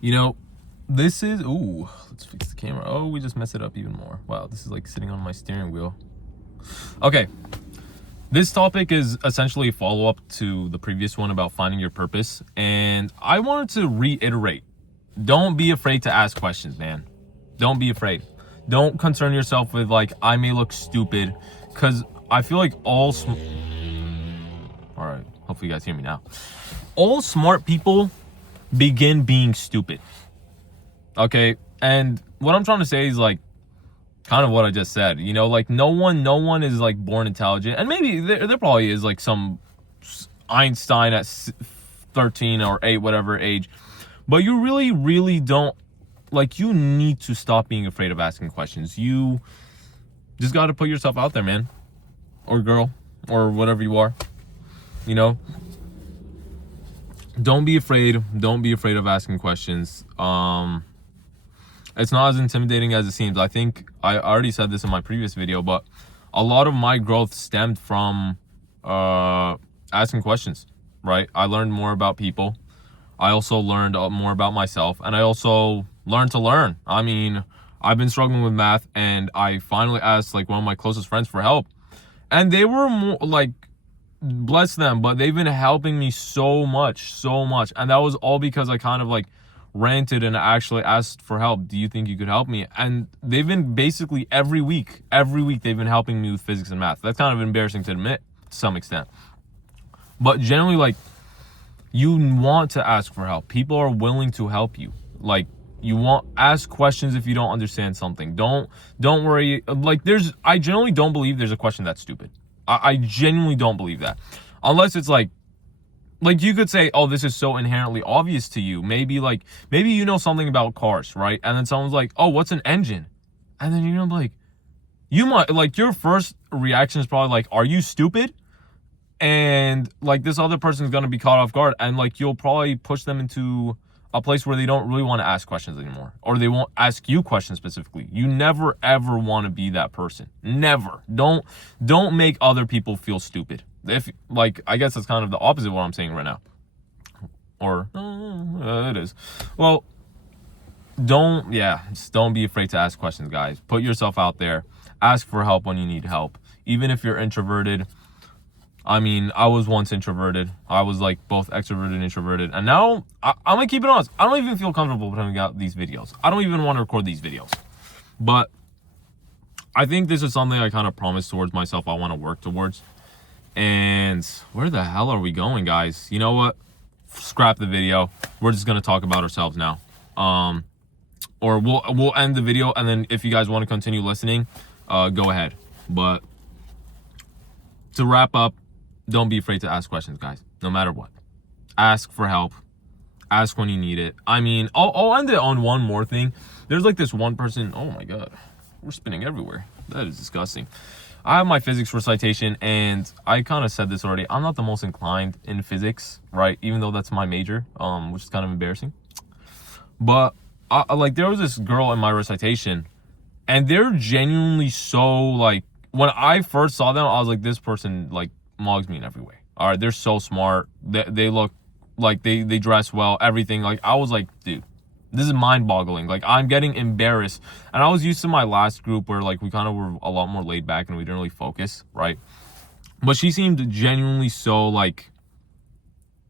You know, this is, ooh, let's fix the camera. Oh, we just messed it up even more. Wow, this is like sitting on my steering wheel. Okay, this topic is essentially a follow-up to the previous one about finding your purpose. And I wanted to reiterate, don't be afraid to ask questions, man. Don't be afraid. Don't concern yourself with like, I may look stupid, because I feel like all right, hopefully you guys hear me now. All smart people begin being stupid. Okay, and what I'm trying to say is like kind of what I just said. You know, like no one is like born intelligent, and maybe there probably is like some Einstein at 13 or 8, whatever age, but you really don't, like, you need to stop being afraid of asking questions. You just got to put yourself out there, man, or girl, or whatever you are. You know, don't be afraid. Don't be afraid of asking questions. It's not as intimidating as it seems. I think I already said this in my previous video, but a lot of my growth stemmed from asking questions, right? I learned more about people. I also learned more about myself, and I also learned to learn. I mean, I've been struggling with math, and I finally asked like one of my closest friends for help, and they were more like, bless them, but they've been helping me so much, and that was all because I kind of like ranted and actually asked for help. Do you think you could help me? And they've been basically every week they've been helping me with physics and math. That's kind of embarrassing to admit to some extent, but generally, like, you want to ask for help. People are willing to help you. Like, you want, ask questions if you don't understand something. Don't worry. Like, I generally don't believe there's a question that's stupid. I genuinely don't believe that, unless it's like you could say, oh, this is so inherently obvious to you. Maybe you know something about cars, right? And then someone's like, oh, what's an engine? And then you're gonna be like, you might, like, your first reaction is probably like, are you stupid? And like, this other person's gonna be caught off guard, and like, you'll probably push them into a place where they don't really want to ask questions anymore, or they won't ask you questions specifically. You never ever want to be that person. Never. Don't make other people feel stupid. If, like, I guess that's kind of the opposite of what I'm saying right now, or it is. Well, just don't be afraid to ask questions, guys. Put yourself out there. Ask for help when you need help, even if you're introverted. I mean, I was once introverted. I was like both extroverted and introverted. And now, I'm gonna keep it honest, I don't even feel comfortable putting out these videos. I don't even want to record these videos. But I think this is something I kind of promised towards myself I want to work towards. And where the hell are we going, guys? You know what? Scrap the video. We're just gonna talk about ourselves now. Or we'll end the video, and then if you guys want to continue listening, go ahead. But to wrap up, don't be afraid to ask questions, guys. No matter what, ask for help. Ask when you need it. I mean, I'll end it on one more thing. There's like this one person. Oh my god, we're spinning everywhere. That is disgusting. I have my physics recitation, and I kind of said this already. I'm not the most inclined in physics, right? Even though that's my major, which is kind of embarrassing. But like, there was this girl in my recitation, and they're genuinely so, like, when I first saw them, I was like, this person like mugs me in every way. All right, they're so smart. They look like they dress well, everything. Like, I was like, dude, this is mind-boggling. Like, I'm getting embarrassed. And I was used to my last group where like we kind of were a lot more laid back and we didn't really focus, right? But she seemed genuinely so like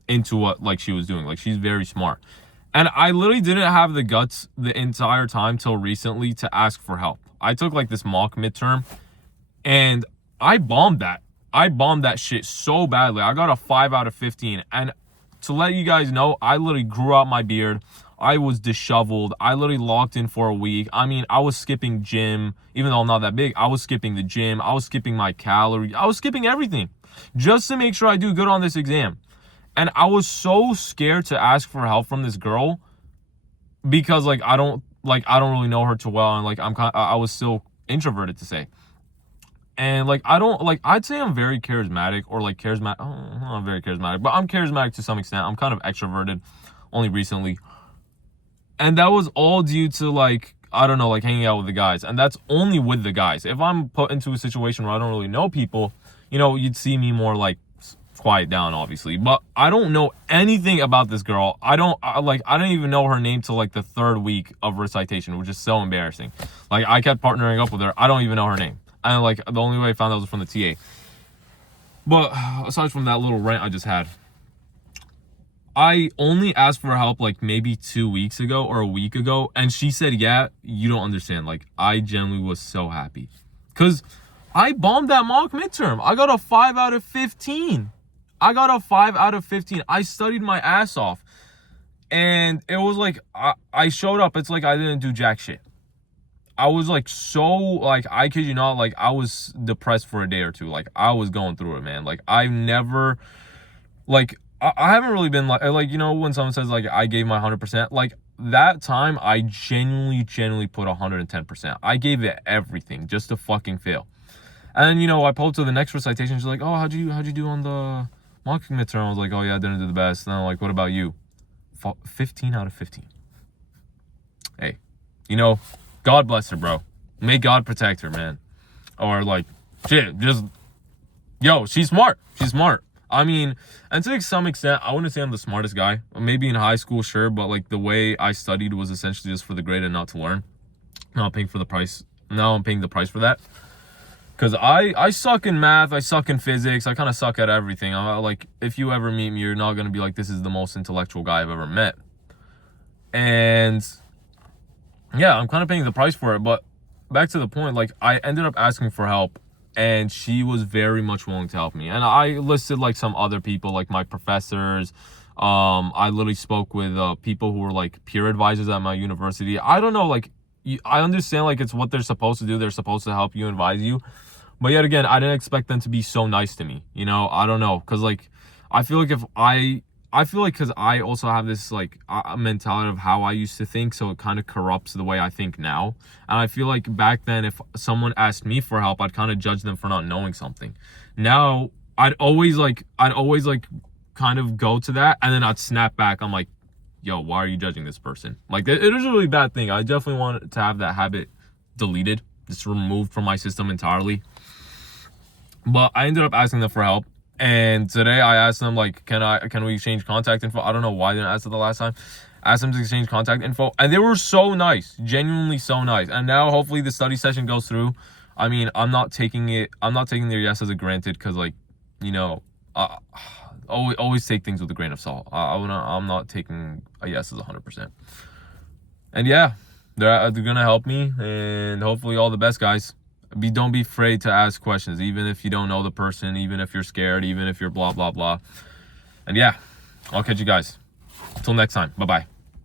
into what like she was doing. Like, she's very smart. And I literally didn't have the guts the entire time till recently to ask for help. I took like this mock midterm, and I bombed that. I bombed that shit so badly. I got a 5 out of 15. And to let you guys know, I literally grew out my beard. I was disheveled. I literally locked in for a week. I mean, I was skipping gym. Even though I'm not that big, I was skipping the gym. I was skipping my calories. I was skipping everything just to make sure I do good on this exam. And I was so scared to ask for help from this girl because like I don't really know her too well, and like I was still introverted, to say. And like, I'd say I'm very charismatic, or like charismatic. Oh, I'm not very charismatic, but I'm charismatic to some extent. I'm kind of extroverted only recently. And that was all due to like, I don't know, like hanging out with the guys. And that's only with the guys. If I'm put into a situation where I don't really know people, you know, you'd see me more like quiet down, obviously. But I don't know anything about this girl. I didn't even know her name till like the 3rd week of recitation, which is so embarrassing. Like, I kept partnering up with her. I don't even know her name. And like, the only way I found out was from the TA. But aside from that little rant I just had, I only asked for help like maybe 2 weeks ago or a week ago, and she said, yeah, you don't understand. Like, I genuinely was so happy because I bombed that mock midterm. I got a 5 out of 15. I studied my ass off, and it was like I showed up. It's like I didn't do jack shit. I was like, so, like, I kid you not, like, I was depressed for a day or two. Like, I was going through it, man. Like, I've never, like, I haven't really been like, you know, when someone says like I gave my 100%, like that time I genuinely put 110%. I gave it everything just to fucking fail. And you know, I pulled to the next recitation. She's like, oh, how'd you do on the mock midterm? I was like, oh yeah, I didn't do the best. And I'm like, what about you? 15 out of 15. Hey, you know, God bless her, bro. May God protect her, man. Or like, shit, just, yo, she's smart. I mean, and to some extent, I wouldn't say I'm the smartest guy. Maybe in high school, sure, but like the way I studied was essentially just for the grade and not to learn. Now I'm paying the price for that. Because I suck in math, I suck in physics, I kind of suck at everything. Like, if you ever meet me, you're not going to be like, this is the most intellectual guy I've ever met. And yeah, I'm kind of paying the price for it. But back to the point, like, I ended up asking for help. And she was very much willing to help me. And I listed like some other people, like my professors. I literally spoke with people who were like peer advisors at my university. I don't know, like, I understand like it's what they're supposed to do. They're supposed to help you, advise you. But yet again, I didn't expect them to be so nice to me. You know, I don't know. Because like, I feel like because I also have this like mentality of how I used to think, so it kind of corrupts the way I think now. And I feel like back then, if someone asked me for help, I'd kind of judge them for not knowing something. Now I'd always kind of go to that, and then I'd snap back. I'm like, yo, why are you judging this person? Like, it is a really bad thing. I definitely want to have that habit deleted, just removed from my system entirely. But I ended up asking them for help. And today I asked them, like, can we exchange contact info? I don't know why I didn't ask it the last time. Asked them to exchange contact info. And they were so nice. Genuinely so nice. And now hopefully the study session goes through. I mean, I'm not taking their yes as a granted because, like, you know, always take things with a grain of salt. I'm not taking a yes as 100%. And yeah, they're going to help me. And hopefully all the best, guys. Don't be afraid to ask questions, even if you don't know the person, even if you're scared, even if you're blah, blah, blah. And yeah, I'll catch you guys. Until next time. Bye-bye.